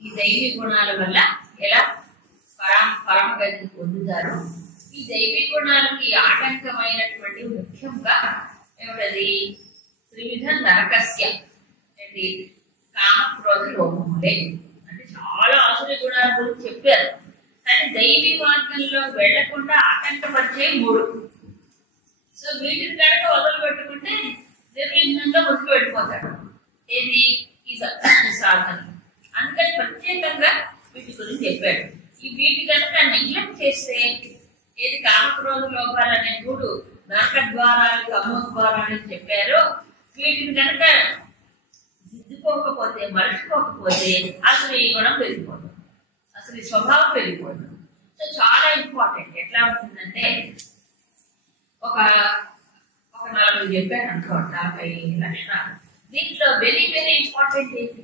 ఈ దైవీ గుణాల వల్ల ఎలా పరమగతిని పొందుతారు. ఈ దైవీ గుణాలకి ఆటంకమైనటువంటి ముఖ్యంగా ఏమిటది త్రివిధ నరకస్య అంటే కామక్రోధ లోభములే. అంటే చాలా ఆసురి గుణాల గురించి చెప్పారు, కానీ దైవీ మార్గంలో వెళ్లకుండా ఆటంకపరిచే 3. సో వీటిని కనుక వదిలిపెట్టుకుంటే నిర్విఘ్నంగా ముందుకు వెళ్ళిపోతాడు. ఏది ఈ సాధన. అందుకని ప్రత్యేకంగా వీటి గురించి చెప్పాడు. ఈ వీటి కనుక నెగ్లెక్ట్ చేస్తే ఏది కామక్రోధ లోపాలు అనే 3 నరక ద్వారాలు తమోద్వారాలు చెప్పారో వీటిని కనుక దిద్దుకోకపోతే మలుచుకోకపోతే అసలు ఈ గుణం పెరిగిపోతుంది, అసలు ఈ స్వభావం పెరిగిపోతుంది. సో చాలా ఇంపార్టెంట్. ఎట్లా ఉంటుందంటే ఒక 40 చెప్పాను అనుకో, 40 లక్షణాలు. దీంట్లో వెరీ వెరీ ఇంపార్టెంట్ ఏంటి,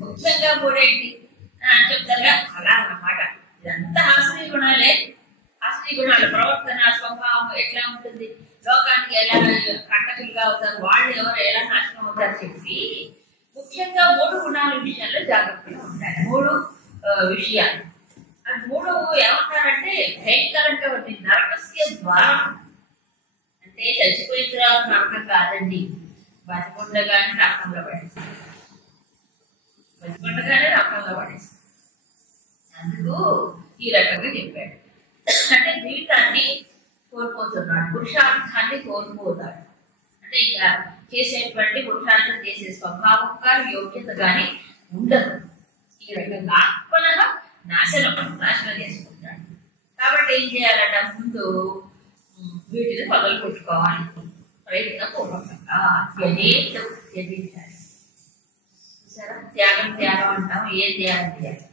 ముఖ్యంగా కూడా ఏంటి చెప్తారుగా అలా అన్నమాట. ఇదంతా ఆశ్రయ గుణాలే. ఆశ్రయ గుణాలు ప్రవర్తన స్వభావం ఎట్లా ఉంటుంది, లోకానికి ఎలా కంటకులుగా అవుతారు, వాళ్ళు ఎవరు ఎలా నాశనం అవుతారు చెప్పి ముఖ్యంగా 3 గుణాల విషయాల్లో జాగ్రత్తగా ఉంటాయి. 3 విషయాలు. అది 3 ఏమంటారంటే భయంకరంగా ఉంది. నరకస్య ద్వారం అంటే చచ్చిపోయిన తర్వాత నరకం కాదండి, బతికొండగానే నరకంలో పడేస్తారు, బతికొండగానే నరకంలో పడేస్తారు. అందుకు ఈ రకంగా చెప్పాడు. అంటే జీవితాన్ని కోల్పోతున్నాడు, పురుషార్థాన్ని కోల్పోతాడు. అంటే ఇక చేసేటువంటి పురుషార్థం చేసే స్వభావం కానీ యోగ్యత కానీ ఉండదు. ఈ రకంగా ఆత్మన నాశనం చేసుకుంటాడు. కాబట్టి ఏం చేయాలంట, ముందు వీటిని మొదలు పెట్టుకోవాలి ప్రయత్నపూర్వకంగా. త్యజించాలి. చూసారా, త్యాగం అంటాం. ఏ త్యాగం చేయాలి?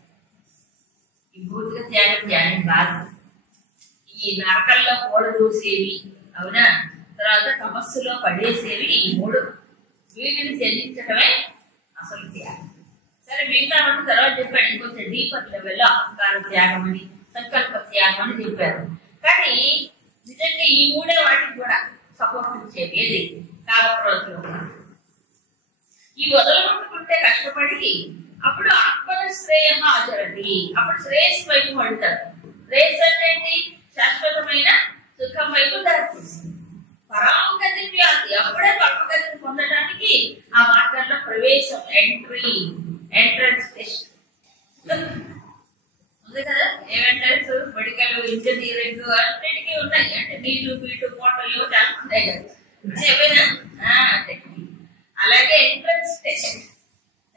ఈ భూతిగా త్యాగం కాదు. ఈ నరకల్లో కూడదూసేవి అవునా, తర్వాత తమస్సులో పడేసేవి ఈ 3. వీటిని త్యజించడమే అసలు త్యాగం. సరే, మిగతా వాటి తర్వాత చెప్పాడు. ఇంకొంచెం డీపర్ లెవెల్లో అహంకార త్యాగం అని, సంకల్ప త్యాగం అని చెప్పారు. కానీ నిజంగా ఈ 3 వాటికి కూడా సపోర్ట్ ఇచ్చేవి. ఏది కామక్రోధంలో ఈ వదలగొట్టుకుంటే కష్టపడి అప్పుడు ఆత్మన శ్రేయ ఆచరండి. అప్పుడు శ్రేయస్ వైపు పడతారు. శ్రేయస్ అంటే ఏంటి, శాశ్వతమైన సుఖం వైపు దారితీస్తుంది. పరామగతి వ్యాధి అప్పుడే పరమగతిని పొందడానికి ఆ మార్గంలో ప్రవేశం, ఎంట్రన్స్ టెస్ట్ ఉంది కదా. ఏం ఎంట్రన్స్, మెడికల్, ఇంజనీరింగ్ అన్నిటికీ ఉన్నాయి. అంటే నీళ్లు బీటు కోటలు చాలా ఉంటాయి కదా, ఏమైనా టెక్నిక్. అలాగే ఎంట్రన్స్ టెస్ట్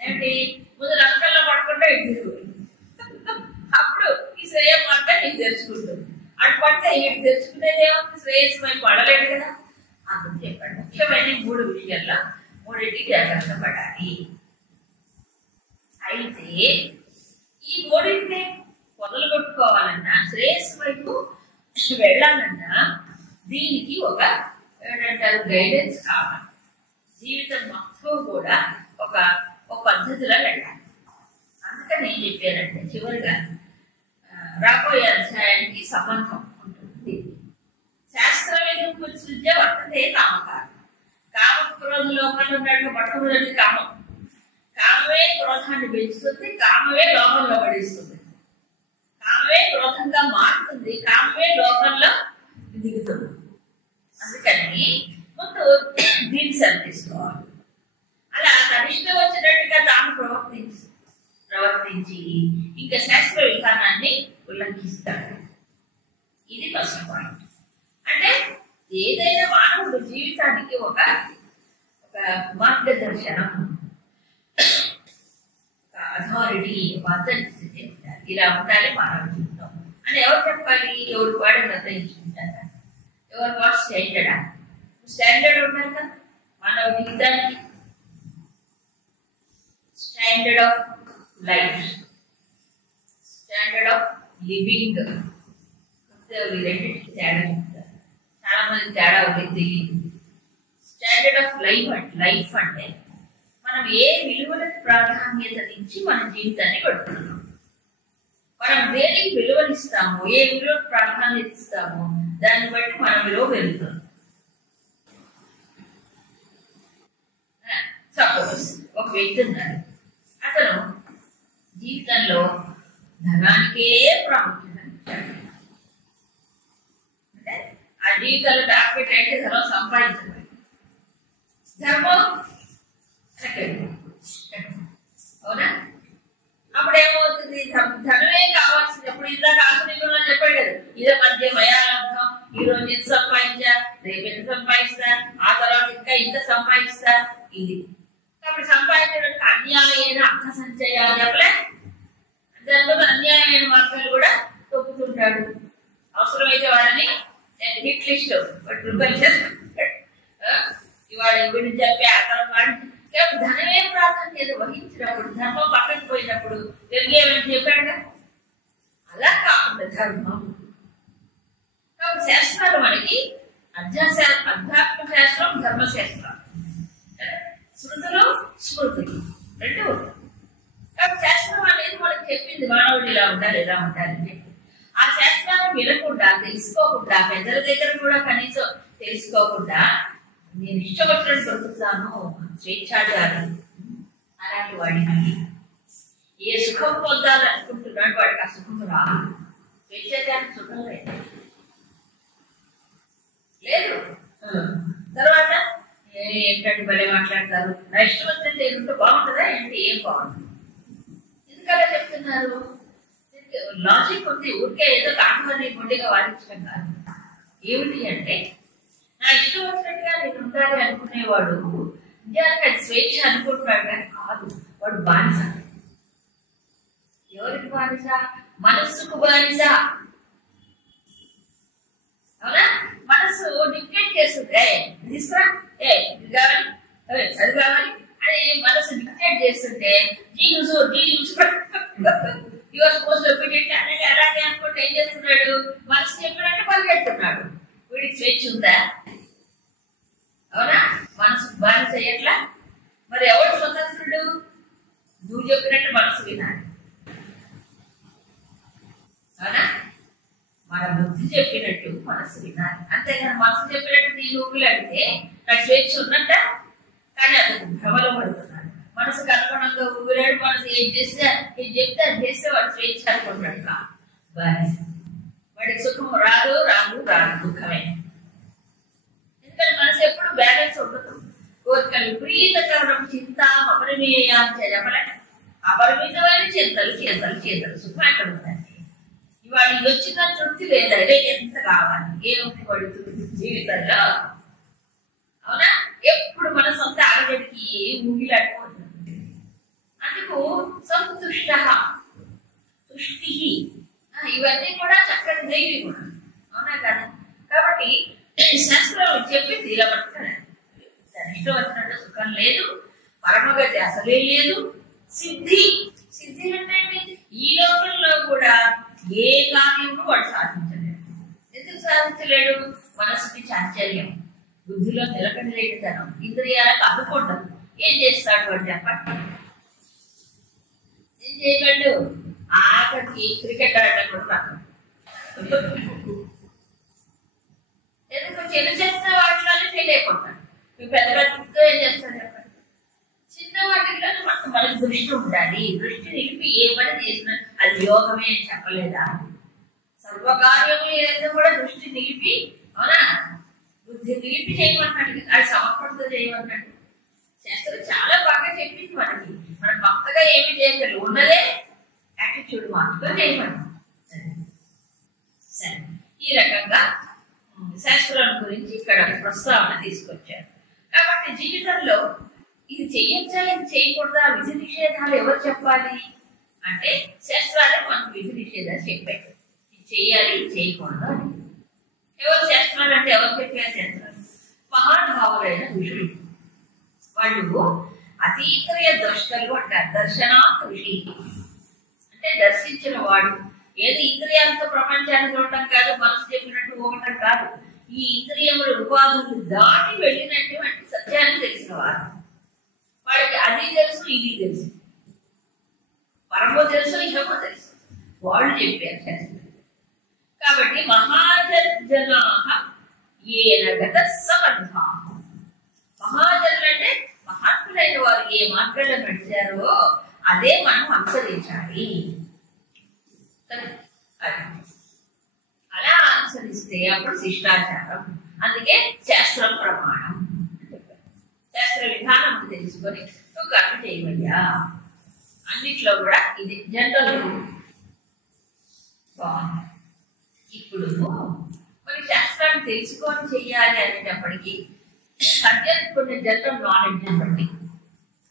ఏంటి, ముందు నరకంలో పడకుండా ఎగ్జిట్, అప్పుడు ఈ శ్రేయ మార్గం నీకు తెలుసుకుంటుంది. అటు పడితే ఇటు తెలుసుకునేది ఏమవుతుంది, శ్రేయస్ వైపు పడలేదు కదా. అందుకు చెప్పండి ముఖ్యమైన 3 విషయాల్లో 3టికి జాగ్రత్త పడాలి. అయితే ఈ 3టిని మొదలుగొట్టుకోవాలన్నా, శ్రేయస్ వైపు వెళ్ళాలన్నా దీనికి ఒక ఏంటంటారు గైడెన్స్ కావాలి. జీవితం మొత్తం కూడా ఒక పద్ధతిలో వెళ్ళాలి. అందుకని ఏం చెప్పారంటే చివరిగా రాబోయే అధ్యాయానికి సంబంధం ఉంటుంది. శాస్త్రవేదం విద్య వర్తతే కామకారం. కామక్రోధ లోకంలో ఉన్నట్టు మొట్టమొదటి కామం. కామమే క్రోధాన్ని పెంచుతుంది, కామమే లోకంలో పడిస్తుంది, కామమే క్రోధంగా మారుతుంది, కామమే లోకంలో దిగుతుంది. అందుకని ముందు దీన్ని సరిచేసుకోవాలి. అలా తనిష్టం వచ్చినట్టుగా తాను ప్రవర్తించి ఇంకా శాస్త్ర విధానాన్ని ఉల్లంఘిస్తాడు. ఇది ఫస్ట్ పాయింట్. అంటే ఏదైనా మానవుడు జీవితానికి ఒక మార్గదర్శనం, ఒక అథారిటీ, ఇలా ఉండాలి మానవ జీవితం అని ఎవరు చెప్పాలి? ఎవరు వాడు నిర్ణయించుకుంటారా? ఎవరు వాడు స్టాండర్డ్ ఉండాలి కదా మానవ జీవితానికి. Standard of life, standard of living. రెండింటికి తేడా చెప్తారు. చాలా మంది తేడా తెలియదు. స్టాండర్డ్ ఆఫ్ లైఫ్ అంటే మనం ఏ విలువలకు ప్రాధాన్యత ఇచ్చి మన జీవితాన్ని గడుపుతున్నాం. మనం దేనికి విలువనిస్తామో, ఏ విలువకు ప్రాధాన్యత ఇస్తామో దాన్ని బట్టి మన విలువ పెరుగుతుంది. సపోజ్ ఒక వ్యక్తి ఉన్నారు, అతను జీవితంలో ధనానికే ప్రాముఖ్యత ఇచ్చాడు. అంటే ఆ జీవితంలో టార్గెట్ అంటే ధనం సంపాదించడం. ధర్మం అవునా? అప్పుడేమవుతుంది, ధనమే కావాల్సినప్పుడు ఇందాక ఆశ్రయంలో చెప్పాడు కదా, ఇదే మధ్య మయాలబ్ధం, ఈ రోజు ఇంత సంపాదించా, రేపు ఎంత సంపాదిస్తా, ఆ తర్వాత ఇంకా ఇంత సంపాదిస్తా, ఇది. కాబట్టి సంపాదించడానికి అన్యాయమైన అర్థ సంచయాలు చెప్పలే, దానిలో అన్యాయమైన మార్గాలు కూడా తొక్కుతుంటాడు. అవసరమైతే వాళ్ళని హిట్ లిస్ట్ ఇవాళ గురించి చెప్పి అక్కడ ధనమే ప్రాధాన్యత వహించినప్పుడు, ధర్మం పక్కకి పోయినప్పుడు పెరిగేమని చెప్పాడుగా, అలా కాకుండా ధర్మం. కాబట్టి శాస్త్రాలు మనకి అధ్యాత్మ శాస్త్రం, ధర్మశాస్త్రం, శృతులు స్మృతులు రెండు. కాబట్టి శాస్త్రం అనేది మనకు చెప్పింది మానవుడు ఇలా ఉండాలి ఇలా ఉండాలి. ఆ శాస్త్రాన్ని వినకుండా, తెలుసుకోకుండా, పెద్దల దగ్గర కూడా కనీసం తెలుసుకోకుండా నేను ఇష్టం వచ్చినట్టు దొరుకుతాను స్వేచ్ఛాచారి అలాంటి వాడికి ఏ సుఖం పొందాలనుకుంటున్నాడు వాడికి ఆ సుఖం రాదు. స్వేచ్ఛాచారి సుఖం లేదు. తర్వాత ఏంటంటే భలే మాట్లాడతారు, నా ఇష్టం వచ్చినట్టు ఏదంటే బాగుంటుందా ఏంటి, ఏం బాగుంటుంది, ఎందుకలా చెప్తున్నారు? లాజిక్ ఉంది, ఊరికే ఏదో కాకుండా మొండిగా వాదించడం కాదు. ఏమిటి అంటే నా ఇష్టం వచ్చినట్టుగా నేను ఉండాలి అనుకునేవాడు నిజానికి అది స్వేచ్ఛ అనుకుంటున్నాడు కానీ కాదు, వాడు బానిస. ఎవరికి బానిస? మనస్సుకు బానిస. అవునా? మనస్సు డిక్టేట్ చేస్తుంది, తీసుకురా, ఇది కావాలి, అది కావాలి అని మనస్సు డిక్టేట్ చేస్తుంటే అలాగే అనుకుంటే ఏం చేస్తున్నాడు? మనసు చెప్పినట్టు పరిగెడుతున్నాడు. వీడికి స్వేచ్ఛ ఉందా? అవునా? మనసు బానిస ఎట్లా? మరి ఎవడు స్వతంత్రుడు? నువ్వు చెప్పినట్టు మనసు వినాలి. అవునా? మన బుద్ధి చెప్పినట్టు మనసు వినాలి. అంతేగాని మనసు చెప్పినట్టు నేను ఊపిలాడితే నాకు స్వేచ్ఛ ఉన్నట్ట, కానీ అతను భ్రమలో పడుతున్నాడు. మనసుకు అనుగుణంగా ఊపిరాడు, మనసు ఏం చేస్తే ఏం చెప్తే అది చేస్తే వాడు స్వేచ్ఛ అనుకుంటాడు. బానిస. వాడికి సుఖం రాదు రాదు రాదు, దుఃఖమే. ఎందుకంటే మనసు ఎప్పుడు బ్యాలెన్స్ ఉండదు. కోరికలు విపరీతంగా చింత అపరిమేయాన్ని చెప్పలే, అపరిమితమైన చింతలు చింతలు చింతలు సుఖం ఎక్కడ ఉందండి? ఇవాళ ఇది వచ్చిందని తృప్తి లేదా? ఎంత కావాలి? ఏముంది వాడి జీవితంలో? అవునా? ఎప్పుడు మన సొంత ఆగడికి ఊగిలాడుకుంటుంది. అందుకు సంతుష్ట తుష్టి ఇవన్నీ కూడా చక్కటి దైవీ గుణం. అవునా కదా? కాబట్టి శాస్త్రంలో చెప్పింది ఇలా పట్టుకున్నాను, ఇష్టం వచ్చినట్టు సుఖం లేదు, పరమగతి అసలే లేదు, సిద్ధి. సిద్ధి అంటే ఈ లోకంలో కూడా ఏ కార్యము వాడు సాధించలేడు. ఎందుకు సాధించలేడు? మనసుకి చాంచల్యం, బుద్ధిలో నిలకడలేని తనం, ఇంద్రియాలకు అందుకుంటాం. ఏం చేస్తాడు వాడు చెప్పండి? ఏం చేయగలడు? ఆఖరికి క్రికెట్ ఆడటం కూడా రాదు. ఎందుకు? చిన్న చిన్న వాటిలోనే ఫెయిల్ అయిపోతాడు. మీ పెద్ద పెద్దతో ఏం చేస్తాడు చెప్పండి? చిన్న వాటిలోనే మనకు దృష్టి ఉండాలి. దృష్టి నిలిపి ఏ పని చేసినా అది యోగమే అని చెప్పలేదా? సర్వకార్యములు ఏదైనా కూడా దృష్టి నిలిపి, అవునా, బుద్ధి నిలిపి చేయమన్నాడు. అది సమర్పణతో చేయమన్నాడు. శాస్త్రం చాలా బాగా చెప్పింది మనకి. మనం కొత్తగా ఏమి చేయగలరు, ఉన్నదే యాటిట్యూడ్ మార్చుకొని చేయమన్నాడు. సరే, ఈ రకంగా శాస్త్రాల గురించి ఇక్కడ ప్రస్తావన తీసుకొచ్చారు. కాబట్టి జీవితంలో ఇది చెయ్యొచ్చా ఇది చేయకూడదా, విధి నిషేధాలు ఎవరు చెప్పాలి అంటే శాస్త్రాలే మనకు విధి నిషేధాలు చెప్పాయి. ఇది చెయ్యాలి ఇది చేయకూడదు అని. ఎవరు శాస్త్రాలు అంటే ఎవరు చెప్పారు? శాస్త్రాలు మహానుభావులైన ఋషులు. వాళ్ళు అతీంద్రియ ద్రష్టలు అంటారు. దర్శనాత్ ఋషి అంటే దర్శించిన వాడు. ఏది ఇంద్రియాలతో ప్రపంచాన్ని చూడటం కాదు, మనసు చెప్పినట్టు పోవటం కాదు. ఈ ఇంద్రియముల ఉపాధులు దాటి వెళ్ళినటువంటి సత్యాన్ని తెలిసిన వారు. వాడికి అది తెలుసు ఇది తెలుసు, పరమో తెలుసు ఇహమో తెలుసు. వాళ్ళు చెప్పారు శాస్త్రం. కాబట్టి మహాజనా ఏన గత సమర్థా. మహాజనులు అంటే మహాత్ములైన వారు ఏ మార్గంలో నడిచారో అదే మనం అనుసరించాలి. అలా అనుసరిస్తే అప్పుడు శిష్టాచారం. అందుకే శాస్త్రం ప్రమాణం అని చెప్పారు. శాస్త్ర విధానం తెలుసుకొని నువ్వు కర్మ చేయవయ్యా. అన్నిట్లో కూడా ఇది జనరల్ బాగుంది. ఇప్పుడు మరి శాస్త్రాన్ని తెలుసుకొని చెయ్యాలి అనేటప్పటికీ సబ్జెక్ట్ కొన్ని జనరల్ నాలెడ్జ్ బట్టి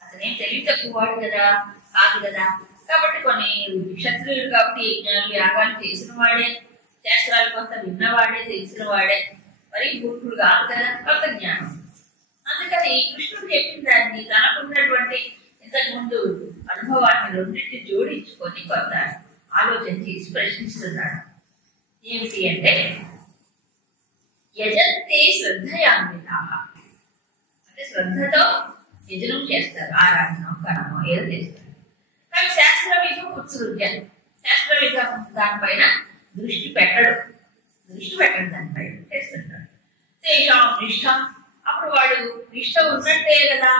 అతనేం తెలివి తక్కువ వాడు కదా కాదు కదా. కాబట్టి కొన్ని క్షత్రియుడు కాబట్టి యజ్ఞాలు యాగాలు చేసిన వాడే, శాస్త్రాలు కొంత విన్నవాడే, తెలిసిన వాడే, మరి మూర్ఖుడు కాదు కదా, కొంత జ్ఞానం. అందుకని కృష్ణుడు చెప్పిన దాన్ని తనకున్నటువంటి ఇంతకుముందు అనుభవాన్ని రెండింటిని జోడించుకొని కొంత ఆలోచన చేసి ప్రశ్నిస్తున్నాడు. ఏమిటి అంటే యజంతే శ్రద్ధయాన్వితాః, అంటే శ్రద్ధతో యజనం చేస్తారు, ఆరాధన కర్మ ఏదో చేస్తారు. కానీ శాస్త్ర విధం ఉత్సృజ్యం, శాస్త్ర విధం దానిపైన దృష్టి పెట్టడు దానిపైన చేస్తుంటాడు. తేషాం నిష్ఠ, అప్పుడు వాడు నిష్ఠ ఉన్నట్టే కదా.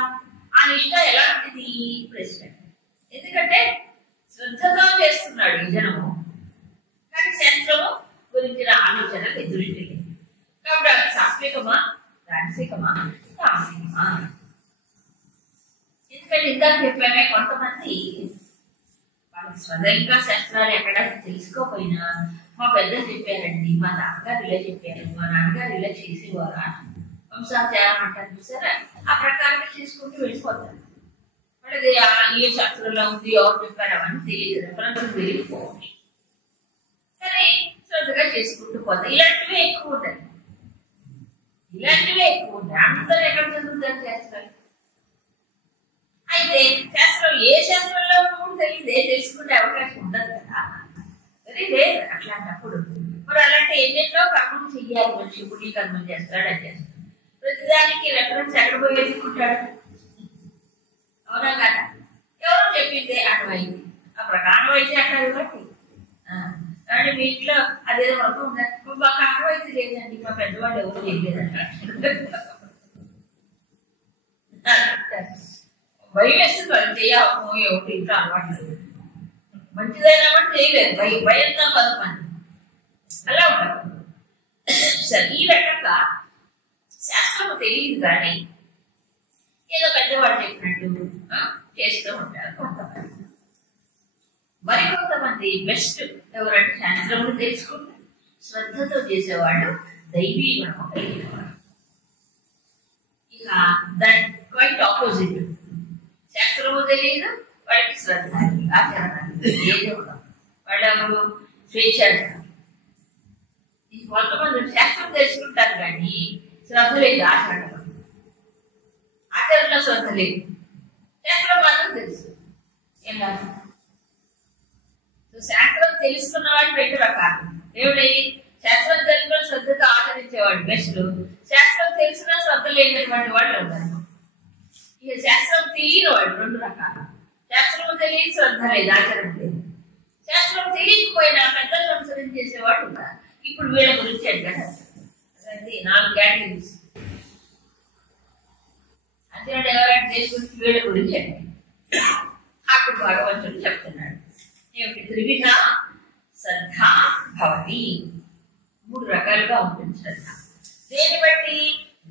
ఆ నిష్ఠ ఎలాంటిది ప్రశ్న. ఎందుకంటే శ్రద్ధతో చేస్తున్నాడు యజనము, కానీ శాస్త్రము గురించిన ఆలోచన దృష్టి లేదు. కాబట్టి అది సాత్వికమా, రాజసికమా, తామసికమా. ఎందుకంటే ఇందాక చెప్పామే, కొంతమంది వాళ్ళకి స్వతంగా శాస్త్రాలు ఎక్కడ తెలుసుకోకపోయినా మా పెద్దలు చెప్పారండి, మా తాతగారు ఇలా చెప్పారు, మా నాన్నగారు ఇలా చేసేవారా, వంశాచారం అంటారు చూసారా, ఆ ప్రకారంగా చేసుకుంటూ వెళ్ళిపోతారు. వాళ్ళది ఏ శాస్త్రంలో ఉంది, ఎవరు చెప్పారు అవన్నీ తెలియదు, రెఫరెన్స్ తెలియకపోవచ్చు. కానీ శ్రద్ధగా చేసుకుంటూ పోతాయి. ఇలాంటివే ఎక్కువ ఉంటాయి. అందరూ ఎక్కడ చదువుతారు శాస్త్రాలు. అయితే శాస్త్రం ఏ శాస్త్రంలో కూడా తెలియదే, తెలుసుకునే అవకాశం ఉండదు కదా. సరే లేదు అట్లాంటప్పుడు మరి అలాంటి ఎన్నెన్నో కర్మలు చెయ్యాలి. మనిషి పుణ్య కర్మలు చేస్తాడు, అది చేస్తాడు. ప్రతిదానికి రెఫరెన్స్ ఎక్కడ పోయి వెతుక్కుంటాడు? అవునా కదా? ఎవరో చెప్పిందే అణవైంది, ఆ ప్రకారం అయితే అంటారు కాబట్టి. కానీ మీ ఇంట్లో అదేదో మొత్తం ఉండాలి, మాకు అణవైతే లేదండి, మా పెద్దవాళ్ళు ఎవరు చేయలేదంట. భయం వేస్తుంది వాళ్ళు చేయము, ఏమిటి ఇంట్లో అలవాటు మంచిదైనా కూడా చేయలేదు, భయంతో కొంతమంది అలా ఉండదు. సరే, ఈ రకంగా శాస్త్రం తెలియదు కానీ ఏదో పెద్దవాళ్ళు చెప్పినట్టు చేస్తూ ఉంటారు కొంతమంది. మరికొంతమంది బెస్ట్ ఎవరంటే శాస్త్రము తెలుసుకుంటే శ్రద్ధతో చేసేవాడు దైవీ గుణము కలిగినవాడు. ఇక దాని క్వైట్ ఆపోజిట్, శాస్త్రము తెలియదు వాడికి శ్రద్ధ ఆచరణ ఏదో వాళ్ళు స్వేచ్ఛాచారం. కొంతమంది శాస్త్రం తెలుసుకుంటారు కానీ శ్రద్ధ లేదు, ఆచరణలో శ్రద్ధ లేదు, శాస్త్రం మాత్రం తెలుసు. ఏం కాదు, శాస్త్రం తెలుసుకున్న వాడు రెండు రకాలు. ఏమిటి? శాస్త్రం తెలుసుకుని శ్రద్ధతో ఆచరించేవాడు బెస్ట్, శాస్త్రం తెలిసినా శ్రద్ధ లేనటువంటి వాడు ఉన్నారు. ఇక శాస్త్రం తెలియని వాడు రెండు రకాలు. శాస్త్రం తెలియని శ్రద్ధ లేదు, ఆచరణ లేదు. శాస్త్రం తెలియకపోయినా పెద్దలు అనుసరణ చేసేవాడు ఉన్నారు. ఇప్పుడు వీళ్ళ గురించి అడిగాడు. 4 కేటగిరీస్ అంటే ఎవరైనా చేసుకుంటే వీళ్ళ గురించి అడిగాడు. అప్పుడు భగవంతుడు చెప్తున్నాడు ఏమిటి? త్రివిధ శ్రద్ధ భవతి, 3 రకాలుగా ఉంటుంది శ్రద్ధ. దేని బట్టి?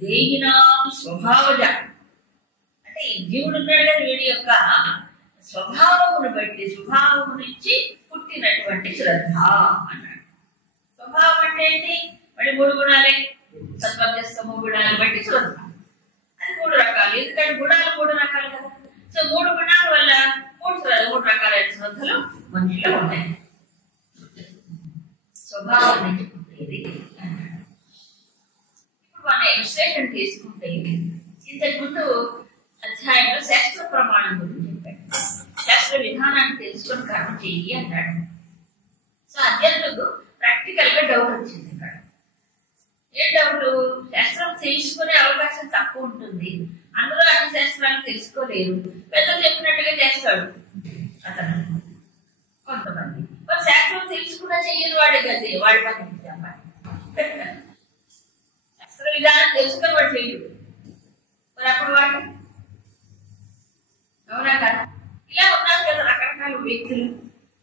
దేహినా స్వభావజ, అంటే జీవుడు ఉన్నాడు కదా, వీడి యొక్క స్వభావమును బట్టి, స్వభావము నుంచి పుట్టినటువంటి శ్రద్ధ అన్నాడు. స్వభావం అంటే ఏంటి? మళ్ళీ 3 గుణాలే, సత్వజస్తమ గుణాలు బట్టి శ్రద్ధ. అది 3 రకాలు. ఎందుకంటే గుణాలు 3 రకాలు కదా. సో 3 గుణాల వల్ల 3 రకాలైన శ్రద్ధలు మనిషిలో ఉన్నాయి. స్వభావం నుంచి పుట్టేది అన్నాడు. ఇప్పుడు మన విశ్లేషణ తీసుకుంటే ఇంతకు ముందు అధ్యాయంలో శాస్త్ర ప్రమాణం గురించి చెప్పాడు. శాస్త్ర విధానాన్ని తెలుసుకొని కర్మ చెయ్యి అన్నాడు. సో అత్యంతకు ప్రాక్టికల్ గా డౌట్ వచ్చింది ఇక్కడ. ఏ డౌట్? శాస్త్రం తెలుసుకునే అవకాశం తక్కువ ఉంటుంది, అందులో అన్ని శాస్త్రాలు తెలుసుకోలేరు, పెద్దలు చెప్పినట్టుగా చేస్తాడు అతను. కొంతమంది మరి శాస్త్రం తెలుసుకున్నా చెయ్యని వాడే కదా, వాడి పని చెప్పాలి. శాస్త్ర విధానం తెలుసుకుని వాడు చెయ్యడు, మరి అప్పుడు వాడు అవునా కదా? ఇలా ఉన్నారు కదా వ్యక్తులు.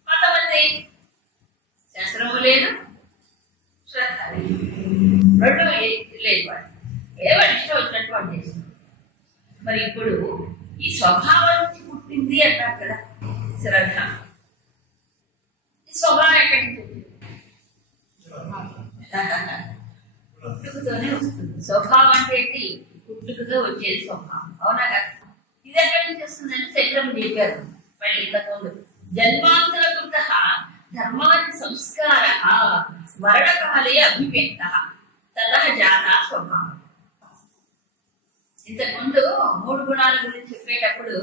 కొంతమంది శాస్త్రము లేదు, శ్రద్ధ లేదు, రెండు లేదు. వాడు ఏదో ఇష్టం వచ్చినట్టు వాడు చేస్తుంది. మరి ఇప్పుడు ఈ స్వభావం నుంచి పుట్టింది అంటారు కదా శ్రద్ధ. ఈ స్వభావం ఎక్కడి నుంచి వచ్చింది? పుట్టుకతోనే వస్తుంది. స్వభావం అంటే ఏంటి? పుట్టుకతో వచ్చేది స్వభావం. అవునా కదా? ఇది ఎక్కడి నుంచి వస్తుందని చక్రం చెప్పారు మళ్ళీ ఇంతకుముందు. జన్మాంతర కృత ధర్మాది సంస్కార మరణకాలే అభివ్యక్త తతః జాత స్వభావం. ఇంతకుముందు 3 గుణాల గురించి చెప్పేటప్పుడు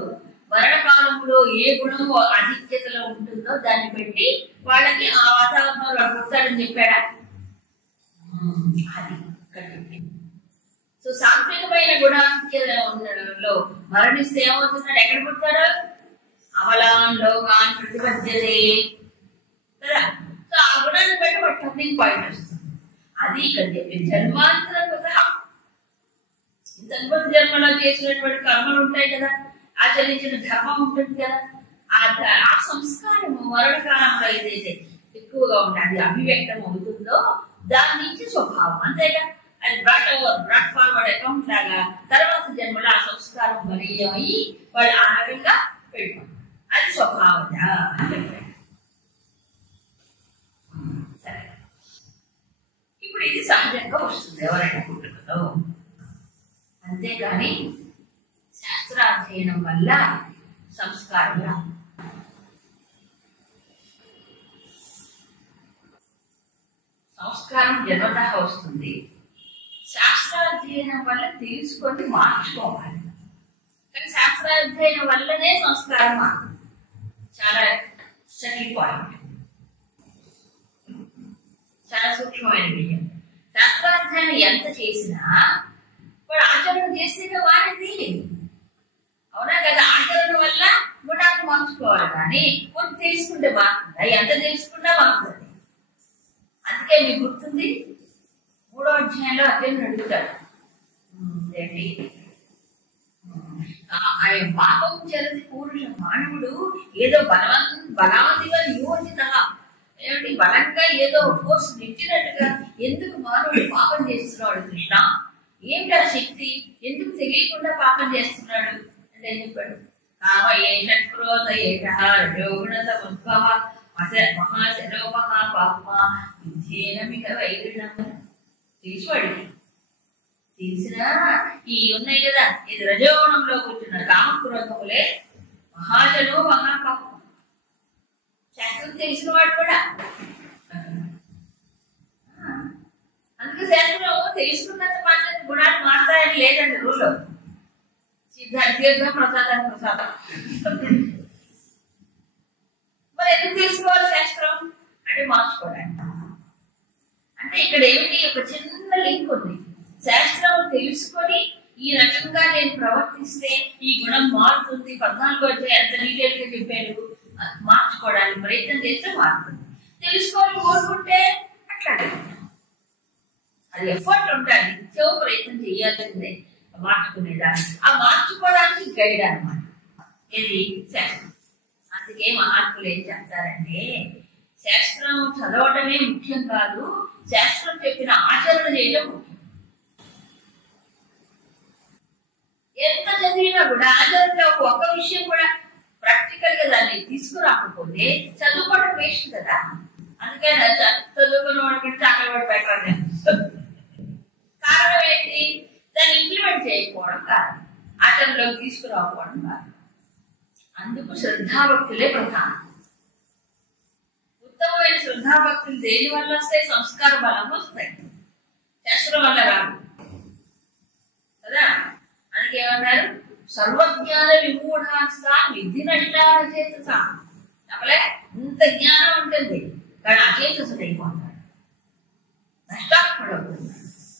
మరణకాలంలో ఏ గుణం ఆధిక్యతలో ఉంటుందో దాన్ని బట్టి వాళ్ళకి ఆ వాతావరణంలో పుడతాడని చెప్పాడా? అది సో సాత్వికమైన గుణాధిక్యంలో మరణిస్తే ఏమవుతున్నాడు? ఎక్కడ పుడతాడు? అమలాన్ లోకాన్ ప్రతిపద్యతే కదా. సో ఆ గుణాన్ని బట్టి వాడు టర్నింగ్ పాయింట్ వస్తుంది. అది ఇక్కడ చెప్పి జన్మాంతర కదా. ఇంతకుముందు జన్మలో చేసినటువంటి కర్మలు ఉంటాయి కదా, ఆచరించిన ధర్మం ఉంటుంది కదా, ఆ సంస్కారము మరణకాలంలో ఏదైతే ఎక్కువగా ఉంటే అది అభివ్యక్తం అవుతుందో దాని నుంచి స్వభావం. అంతేగా, అది బ్రాట్ ఫార్వర్డ్ అకౌంట్ లాగా తర్వాత జన్మలో ఆ సంస్కారం బలీయమయ్యి వాళ్ళు ఆ రకంగా పెట్టుకుంటారు. అది స్వభావత అని చెప్పారు. సరే, ఇప్పుడు ఇది సహజంగా వస్తుంది ఎవరైనా పుట్టుకలో. అంతేగాని శాస్త్రాధ్యయనం వల్ల సంస్కారం రాదు. సంస్కారం జన్మత వస్తుంది. శాస్త్రాధ్యయనం వల్ల తెలుసుకొని మార్చుకోవాలి. కానీ శాస్త్రాధ్యయనం వల్లనే సంస్కారం మారుతుంది. చాలా సటిల్ పాయింట్, చాలా సూక్ష్మమైన విషయం. శాస్త్రాధ్యయనం ఎంత చేసినా వాడు ఆచరణ చేస్తే వాడిది. అవునా కదా? ఆచరణ వల్ల గుణాన్ని మార్చుకోవాలి. కానీ కొంత తెలుసుకుంటే మారుతుంది. ఎంత తెలుసుకున్నా మారుతుంది. అందుకే మీకు గుర్తుంది, 3వ అధ్యాయంలో అర్జునుడు అడుగుతాడు ఏంటి, ఆయన పాపం చరది పూరుష మానవుడు ఏదో బలవతిగా నియోజిత, ఏమిటి బలంగా ఏదో ఫోర్స్ నెట్టినట్టుగా ఎందుకు మానవుడు పాపం చేస్తున్నాడు కృష్ణ? ఏమిటి ఆ శక్తి? ఎందుకు తెలియకుండా పాపం చేస్తున్నాడు అంటే ఏం చెప్పాడు? కామ ఏష క్రోధ ఏష రజోగుణత ఉద్భవ మహాశరోపహ పాప విధ్యేనమిక వైరుణం. తెలిసివాడికి తెలిసినా ఈ ఉన్నాయి కదా, ఇది రజోగుణంలో కూర్చున్న కామక్రోధములే మహాశలో మహాపాపం. శాస్త్రం తెలిసిన వాడు కూడా. అందుకే శాస్త్రం తెలుసుకున్నంత మాత్రం గుణాలు మారుతాయని లేదండి రూల్లో. తీర్థం ప్రసాదాన్ని ప్రసాదం. మరి ఎందుకు తెలుసుకోవాలి శాస్త్రం అంటే మార్చుకోవడానికి. అంటే ఇక్కడ ఏమిటి, ఒక చిన్న లింక్ ఉంది. శాస్త్రం తెలుసుకొని ఈ రకంగా నేను ప్రవర్తిస్తే ఈ గుణం మారుతుంది. 14 అధ్యాయం ఎంత డీటెయిల్ గా చెప్పారు. మార్చుకోవడానికి ప్రయత్నం చేస్తే మారుతుంది. తెలుసుకొని కోరుకుంటే అట్లాగే అది ఎఫర్ట్ ఉండాలి. నిత్యం ప్రయత్నం చేయాల్సిందే మార్చుకునేదాన్ని. ఆ మార్చుకోవడానికి గైడ్ అన్నమాట ఇది శాస్త్రం. అందుకే మహాత్ములు ఏం చెప్తారంటే, శాస్త్రం చదవటమే ముఖ్యం కాదు, శాస్త్రం చెప్పిన ఆచరణ చేయడం ముఖ్యం. ఎంత చదివినా కూడా ఆచరణలో ఒక్క విషయం కూడా ప్రాక్టికల్ గా దాన్ని తీసుకురాకపోతే చదువుకోవడం వేస్ట్ కదా. అందుకని చదువుకున్న వాడికి చాకలి పెట్టాలి. కారణం ఏంటి? దాన్ని ఇంప్లిమెంట్ చేయకపోవడం కాదు, ఆచరణలోకి తీసుకురాకపోవడం కాదు. అందుకు శ్రద్ధాభక్తులే ప్రధానం. ఉత్తమమైన శ్రద్ధాభక్తులు దేని వల్ల వస్తాయి? సంస్కార బలం వస్తాయి, శాస్త్రం వల్ల రాదు కదా. అందుకేమన్నారు? సర్వజ్ఞాన విమూఢాస్తా విధి నష్టాల చేత చెప్పలే. ఇంత జ్ఞానం ఉంటుంది కానీ అచేతసుడు అయిపోతాడు, నష్టాత్ముడవుతున్నాడు.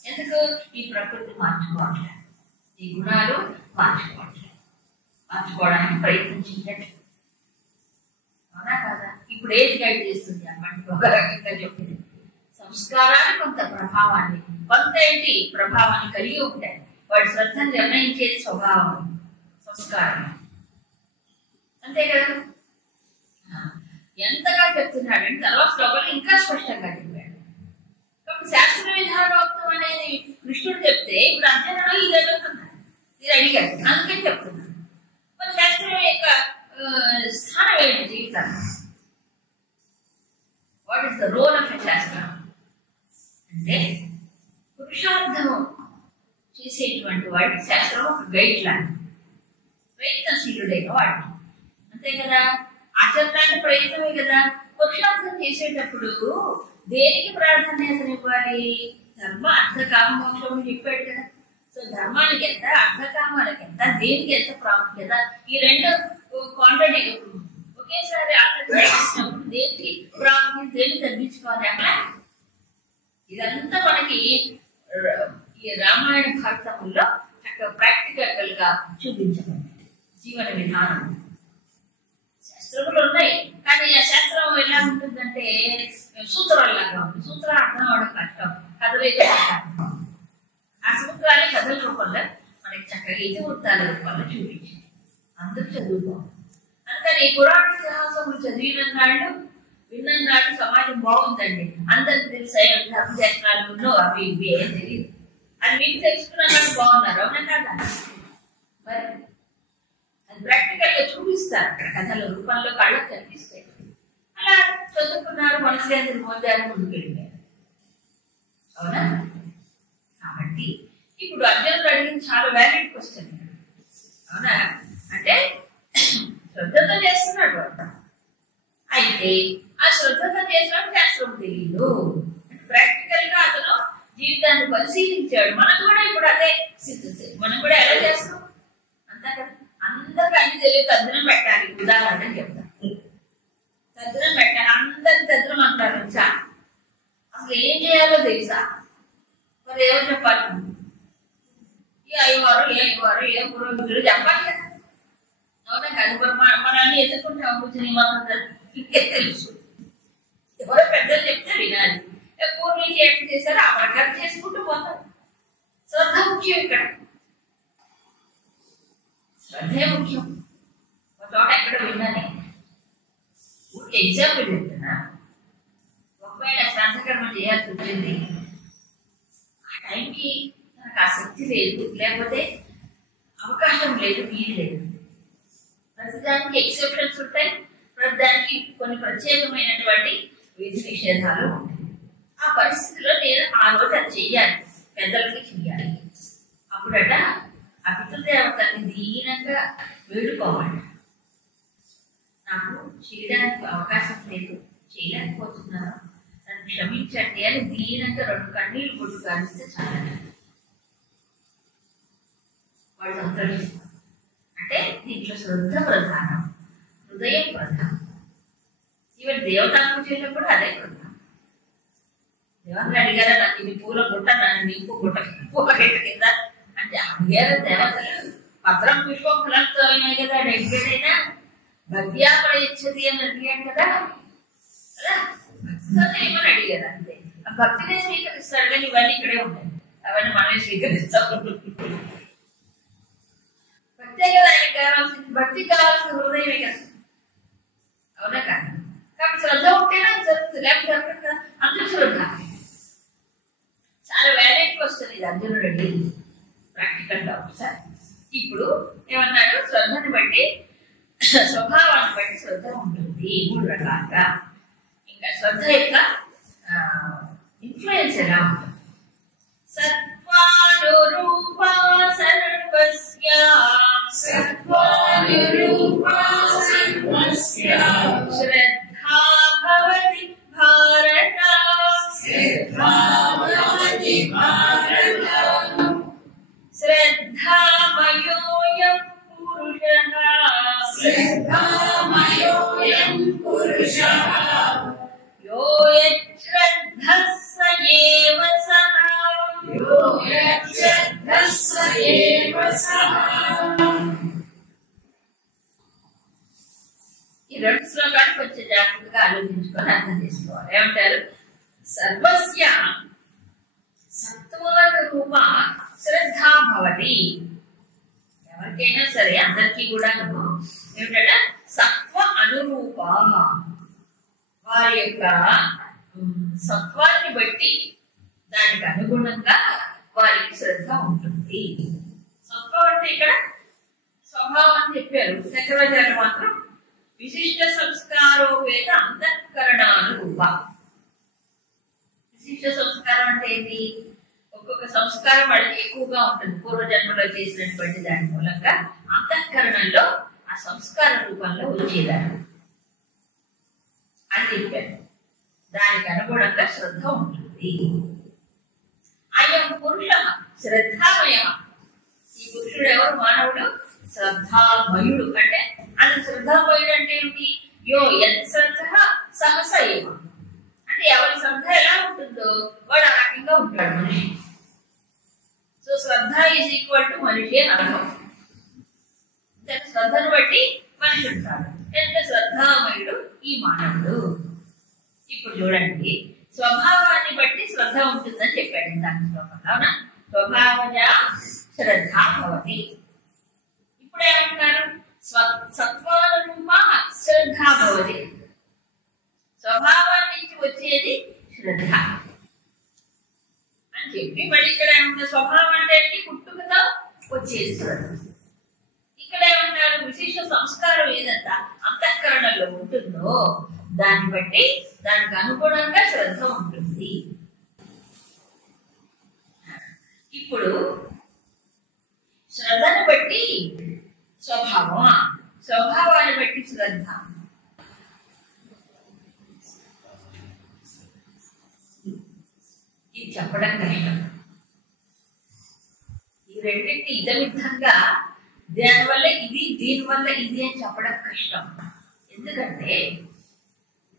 ఎందుకు? ఈ ప్రకృతి మార్చుకోవట్లేదు, ఈ గుణాలు మార్చుకోవట్లేదు. మార్చుకోవడానికి ప్రయత్నించిందట. అవునా కదా? ఇప్పుడు ఏది గైడ్ చేస్తుంది అన్నమాట. ఒక రకంగా చెప్పింది సంస్కారాలు కొంత ప్రభావాన్ని, కొంత ఏంటి ప్రభావాన్ని కలిగి ఉంటాయి. వాడి శ్రద్ధను నిర్ణయించేది స్వభావం, సంస్కారం. అంతే కదా. ఎంతగా చెప్తున్నాడంటే తర్వాత శ్లోకంలో ఇంకా స్పష్టంగా చెప్పాడు. కాబట్టి శాస్త్ర విధానోక్తం అనేది కృష్ణుడు చెప్తే ఇప్పుడు అర్జునుడు ఇది అడుగుతున్నాడు, ఇది అడిగాడు, అందుకని చెప్తున్నాడు. మరి శాస్త్రం యొక్క స్థానం ఏంటి జీవితాన్ని? What is the role of a శాస్త్రం అంటే పురుషార్థం చేసేటువంటి వాడికి శాస్త్రం ఒక గైడ్ లైన్, ప్రయత్నశీలుడైన వాడికి, అంతే కదా. ఆచరణానికి ప్రయత్నమే కదా. పురుషార్థం చేసేటప్పుడు దేనికి ప్రాధాన్యతనివ్వాలి? ధర్మ అర్థ కామ మోక్షం చెప్పాడు కదా. సో ధర్మానికి ఎంత, అర్థకామానికి ఎంత, దేనికి ఎంత ప్రాముఖ్యత, ఈ రెండు ఒకేసారి ఆచరించినప్పుడు దేనికి ప్రాముఖ్యత, దేనికి తగ్గించుకోవాలి అక్కడ. ఇదంతా మనకి ఈ రామాయణ భారతంలో చక్కగా ప్రాక్టికల్ గా చూపించబడింది జీవన విధానం. శాస్త్రములు ఉన్నాయి, కానీ ఆ శాస్త్రం ఎలా ఉంటుందంటే సూత్రాల్లాగా ఉంటుంది. సూత్రాలు అర్థం అవడం కష్టం, కథలే కష్టం. ఆ సూత్రాలే కథల రూపంలో మనకి చక్కగా ఇతివృత్తాల రూపంలో చూపించింది. అందరూ చదువుకోవాలి. అందుకని పురాణ ఇతిహాసములు చదివినన్నాళ్ళు విన్నన్నాళ్ళు సమాజం బాగుందండి, అందరికి తెలిసే ధర్మశాస్త్రాలు అవి ఇవి ఏం తెలియదు. అది మీకు తెలుసుకున్నాడు బాగున్నారు, అవునన్నా మరి అది ప్రాక్టికల్ గా చూపిస్తారు అక్కడ కథల రూపంలో కళ్ళకు కనిపిస్తాయి. అలా చదువుకున్నారు, మనసులేందుకు మోదారు, ముందుకు వెళ్ళిపోయారు. అవునా? కాబట్టి ఇప్పుడు అర్జునుడు అడిగింది చాలా వ్యాలిడ్ క్వశ్చన్. అవునా? అంటే శ్రద్ధతో చేస్తున్నాడు అయితే ఆ శ్రద్ధతో చేసినప్పుడు శాస్త్రం తెలియదు. ప్రాక్టికల్ గా అతను జీవితాన్ని పరిశీలించాడు. మనం కూడా ఇప్పుడు అదే స్థితి, మనం కూడా ఎలా చేస్తాం అంతా కదా. అందరికి అన్ని తెలియదు, తద్దినం పెట్టాలి. ఉదాహరణ చెప్తాను, తద్దినం పెట్టాలి, అందరికి తద్దినం అంటారు. అసలు ఏం చేయాలో తెలుసా? మరి ఏమో చెప్పాలి, ఏ అయ్యవారు ఏ పురోహితుడు చెప్పాలి కదా. అవునా కాదు? మనల్ని ఎత్తుకుంటాం, కూర్చొని మాకు తెలుసు, ఎవరో పెద్దలు చెప్తే వినాలి. పూర్వీకి ఎట్లా చేశారో ఆ ప్రకారం చేసుకుంటూ పోతారు. శ్రద్ధ ముఖ్యం ఇక్కడ, శ్రద్ధే ముఖ్యం. ఒక చోట ఎక్కడ విన్నాను, ఎగ్జాంపుల్ చెప్తున్నా. ఒకవేళ శ్రాంతకర్మ చేయాల్సి వచ్చింది, ఆ టైంకి నాకు ఆ శక్తి లేదు, లేకపోతే అవకాశం లేదు, వీలు లేదు. ప్రతిదానికి ఎక్సెప్షన్స్ ఉంటాయి, ప్రతిదానికి కొన్ని ప్రత్యేకమైనటువంటి విధి నిషేధాలు ఉంటాయి. ఆ పరిస్థితిలో నేను ఆ రోజు అది చెయ్యాలి, పెద్దలకి చెయ్యాలి. అప్పుడట ఆ పితృదేవతని దీనంగా వేడుకోవాలి. నాకు చేయడానికి అవకాశం లేదు, చేయలేకపోతున్నాను, నన్ను క్షమించండి అని దీనంగా 2 కన్నీళ్ళు కొట్టు కానిస్తే చాలా వాళ్ళు సంతోషిస్తారు. అంటే దీంట్లో శ్రద్ధ ప్రధానం, హృదయం ప్రధానం. ఈవెన్ దేవతా పూజలో కూడా అదే ప్రధానం. దేవతలు అడిగారా, నాకు ఇది పూల గుట్ట, నన్ను నీకు గుట్ట పూల గట్ట కింద అంటే అడిగారు దేవతలు. పత్రం పుష్పం ఫలంతో అయినాయి కదా డెడికేట్ అయినా, భక్త్యా ప్రయచ్చతి అని అడిగాడు కదా. అలా భక్తితో ఏమని అడిగారు అంతే. ఆ భక్తినే స్వీకరిస్తాడు, కానీ ఇవన్నీ ఇక్కడే ఉన్నాయి, అవన్నీ మనమే స్వీకరిస్తాం. భక్తే కదా ఆయనకు కావాల్సింది, భక్తికి కావాల్సిన హృదయమే కదా. అవునా కాదు? కాబట్టి శ్రద్ధ ఉంటేనే జరుగుతుంది, లేకపోతే జరగదు కదా. అందరూ శ్రద్ధ. చాలా వ్యాలిడ్ క్వశ్చన్ ఇది అర్జునుడు అడిగింది ప్రాక్టికల్ గా. సార్ ఇప్పుడు ఏమన్నాడు, శ్రద్ధని బట్టి స్వభావాన్ని బట్టి శ్రద్ధ ఉంటుంది 3 రకాలుగా. ఇంకా శ్రద్ధ యొక్క ఇన్ఫ్లుయెన్స్ ఎలా ఉంటుంది? సత్వానురూపా సర్వస్య, సత్వానురూపా సర్వస్య శ్రద్ధా భవతి భారత, శ్రద్ధా భవతి భారత శ్రద్ధామయోయం పురుషః, శ్రద్ధామయోయం పురుషః యో యశ్రద్ధః స ఏవ సః, యో యశ్రద్ధః స ఏవ సః. ఈ 2 శ్లోకాలు కొంచెం జాగ్రత్తగా ఆలోచించుకొని అర్థం చేసుకోవాలి. ఏమంటారు? సర్వస్య సత్వానురూప శ్రద్ధా భవతి. ఎవరికైనా సరే, అందరికీ కూడా ఏమిట సత్వ అనురూప వారి యొక్క సత్వాన్ని బట్టి దానికి అనుగుణంగా వారికి శ్రద్ధ ఉంటుంది. సత్వం అంటే ఇక్కడ స్వభావం అని చెప్పారు. శంకరాచార్యులు మాత్రం విశిష్ట సంస్కారోపేత అంతఃకరణాలు రూప. విశిష్ట సంస్కారం అంటే ఏంటి? ఒక్కొక్క సంస్కారం వాళ్ళకి ఎక్కువగా ఉంటుంది పూర్వజన్మలో చేసినటువంటి దాని మూలంగా అంతఃకరణంలో ఆ సంస్కార రూపంలో వచ్చేదాన్ని అని చెప్పారు. దానికి అనుగుణంగా శ్రద్ధ ఉంటుంది. అయం పురుష శ్రద్ధామయ. ఈ పురుషుడు ఎవరు? మానవుడు శ్రద్ధామయుడు. అంటే అది శ్రద్ధామయుడు అంటే ఏమిటి? యో ఎంత శ్రద్ధ సహస ఏమ. అంటే ఎవరి శ్రద్ధ ఎలా ఉంటుందో వాడు ఆ రకంగా ఉంటాడు మనిషి. So Shraddha is equal to మనిషి అని అర్థం. శ్రద్ధను బట్టి మనిషి ఉంటాడు. ఎంత శ్రద్ధామయుడు ఈ మానవుడు. ఇప్పుడు చూడండి, స్వభావాన్ని బట్టి శ్రద్ధ ఉంటుందని చెప్పాడు ఇందాక శ్లోకంలో. అవునా? స్వభావజ శ్రద్ధ భవతి. ఇప్పుడు ఏమంటారు? సత్వానురూప శ్రద్ధ భవతి. స్వభావాన్ని నుంచి వచ్చేది శ్రద్ధ అని చెప్పి మళ్ళీ ఇక్కడ ఏమంటారు? స్వభావం అంటే పుట్టుకతో వచ్చేది శ్రద్ధ. ఇక్కడ ఏమంటారు? విశిష్ట సంస్కారం ఏదంతా అంతఃకరణలో ఉంటుందో దాన్ని బట్టి దానికి అనుగుణంగా శ్రద్ధ ఉంటుంది. ఇప్పుడు శ్రద్ధను బట్టి స్వభావం, స్వభావాన్ని బట్టి శ్రద్ధ. ఇది చెప్పడం కష్టం. ఈ రెండింటి ఇదమిద్ధంగా దానివల్ల ఇది దీనివల్ల ఇది అని చెప్పడం కష్టం. ఎందుకంటే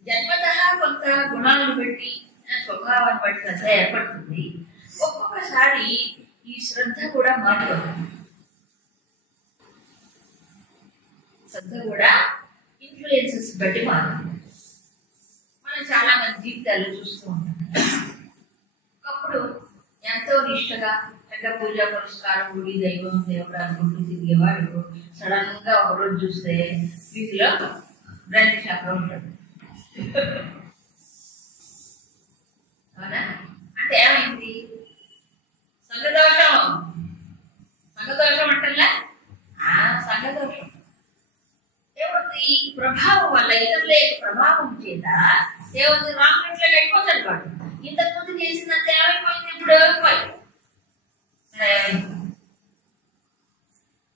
జన్మతః కొంత గుణాలను బట్టి స్వభావాన్ని బట్టి శ్రద్ధ ఏర్పడుతుంది. ఒక్కొక్కసారి ఈ శ్రద్ధ కూడా మారిపోతుంది. శ్రద్ధ కూడా ఇన్ఫ్లుయెన్సెస్ బట్టి మారుతుంది. మనం చాలా మంది జీవితాలు చూస్తూ ఉంటాం. ఒకప్పుడు ఎంతో నిష్టగా చక్కగా పూజా పురస్కారం, గుడి, దైవం, దేవుడు అనుకుంటూ తిరిగేవాడు సడన్ గా ఒకరోజు చూస్తే వీధిలో బ్రాంతి షాప్లో ఉంటాడు. అవునా? అంటే ఏమైంది? సంఘదోషం. సంఘదోషం అంటలా సంఘదోషం ఏముంది? ప్రభావం వల్ల, ఇతరుల ప్రభావం చేత ఏముంది? రామకృష్ణ వెళ్ళిపోతాడు వాడు. ఇంతకుముందు చేసినంత ఏమైపోయింది? ఇప్పుడు ఏమైపోయింది?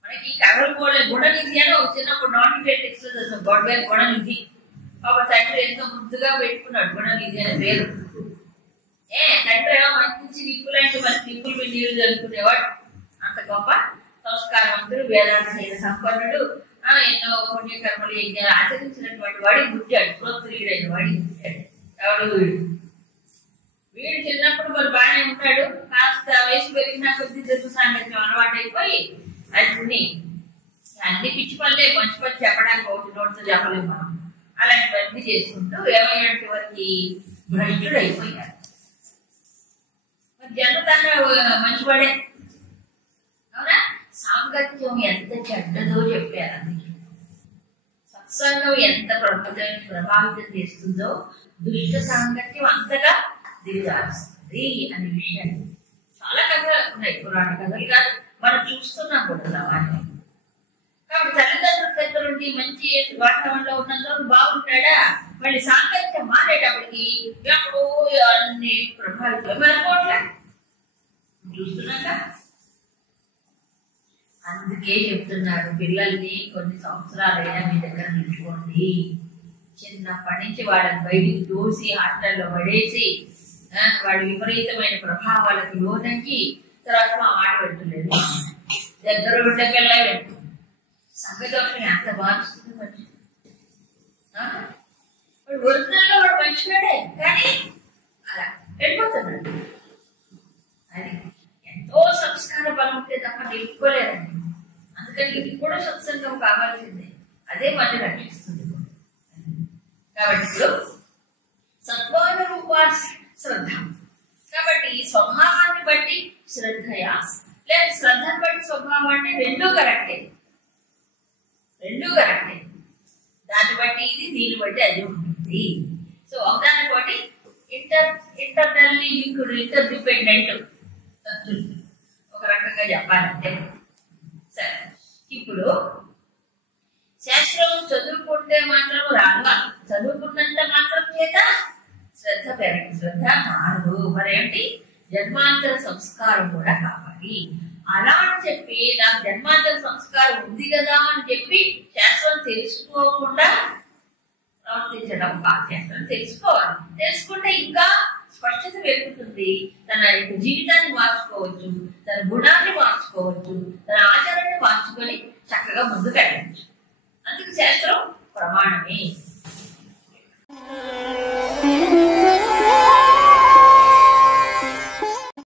మనకి కథలు కూడా గుణనిధి అని ఒక చిన్నప్పుడు నాటిటెక్స్ గొడవ గుణనిధి ఒక తండ్రి ఎంతో ముద్దుగా పెట్టుకున్నాడు గుణనిధి అనే పేరు. తండ్రి ఏమో మంచి నిప్పులాంటి మంచి నిప్పులు మీద నీళ్లు జరుపుకునేవాడు. అంత గొప్ప సంస్కారవంతుడు, వేదాంత సంపన్నుడు, ఎన్నో పుణ్యకర్మలు యజ్ఞాలు ఆచరించినటువంటి వాడికి పుట్టాడు. ప్రోత్తుడైన వాడికి పుట్టాడు. ఎవడు వీడు చిన్నప్పుడు మరి బాగానే ఉంటాడు. కాస్త వయసు పెరిగినా కొద్ది తెలుగు సాంగత్యం అలవాటు అయిపోయి అన్ని పిచ్చి పనులే, మంచి పని చెప్పడానికి ఒకటి నోటితో చెప్పలేము మనం. అలాంటివన్నీ చేసుకుంటూ ఏమయ్యాటి వారికి భ్రష్టుడు అయిపోయాడు. మరి జన్మతః మంచివాడే. అవునా? సాంగత్యం ఎంత చెడ్డదో చెప్పారు. అందుకే సత్సంగం ఎంత ప్రభావితం చేస్తుందో దుష్ట సాంగత్యం అంతగా దిగజారుస్తుంది అనే విషయాన్ని చాలా కథలు ఉన్నాయి. పురాణ కథలు కాదు, మనం చూస్తున్నాం కూడా వాటిని. కాబట్టి తల్లిదండ్రుల దగ్గర ఉండి మంచి వాతావరణంలో ఉన్నందుకు బాగుంటాడా, మళ్ళీ సాంగత్యం మారేటప్పటికి ఎప్పుడో అన్ని ప్రభావితం అనుకోవట్లే చూస్తున్నాక. అందుకే చెప్తున్నాడు, పిల్లల్ని కొన్ని సంవత్సరాలైనా మీ దగ్గర నిలుచుకోండి. చిన్నప్పటి నుంచి వాళ్ళని బయటికి తోసి హాస్టల్లో పడేసి వాడి విపరీతమైన ప్రభావాలకు లోనకి తర్వాత మా మాట పెడుతులేదు. దగ్గర ఉండే పిల్ల వెళ్తుంది. సంఘదోషం ఎంత మారుస్తుంది మంచి. వాడు ఒరిజినల్లో వాడు మంచివాడే, కానీ అలా వెళ్ళిపోతున్నాడు. అది ఎంతో సంస్కార బలం ఉంటే తప్ప నిలుపుకోలేదండి. అందుకని ఇది కూడా సత్సంగం కావాల్సిందే. అదే మళ్ళీ రక్షిస్తుంది. కాబట్టి ఇప్పుడు సత్వానురూప శ్రద్ధ. కాబట్టి స్వభావాన్ని బట్టి శ్రద్ధయా లేదా శ్రద్ధను బట్టి స్వభావం అంటే రెండూ కరెక్టే. దాన్ని బట్టి ఇది, దీన్ని బట్టి అది ఉంటుంది. సో ఒకదానికోటి ఇంటర్నల్లీ లింక్డ్, ఇంటర్ డిపెండెంట్ ఒక రకంగా చెప్పాలంటే. సరే, ఇప్పుడు శాస్త్రం చదువుకుంటే మాత్రం రాదు, చదువుకున్నంత మాత్రం చేత శ్రద్ధ పెరగదు, శ్రద్ధ మారదు. మరేంటి, జన్మాంతర సంస్కారం కూడా కావాలి. అలా అని చెప్పి నాకు జన్మాంతర సంస్కారం ఉంది కదా అని చెప్పి శాస్త్రం తెలుసుకోకుండా ప్రవర్తించడం కాదు. శాస్త్రం తెలుసుకోవాలి, తెలుసుకుంటే ఇంకా స్పష్టత పెరుగుతుంది. తన జీవితాన్ని మార్చుకోవచ్చు, తన గుణాన్ని మార్చుకోవచ్చు, తన ఆచరణని మార్చుకొని చక్కగా ముందుకు వెళ్ళవచ్చు. అందుకు శాస్త్రం ప్రమాణమే.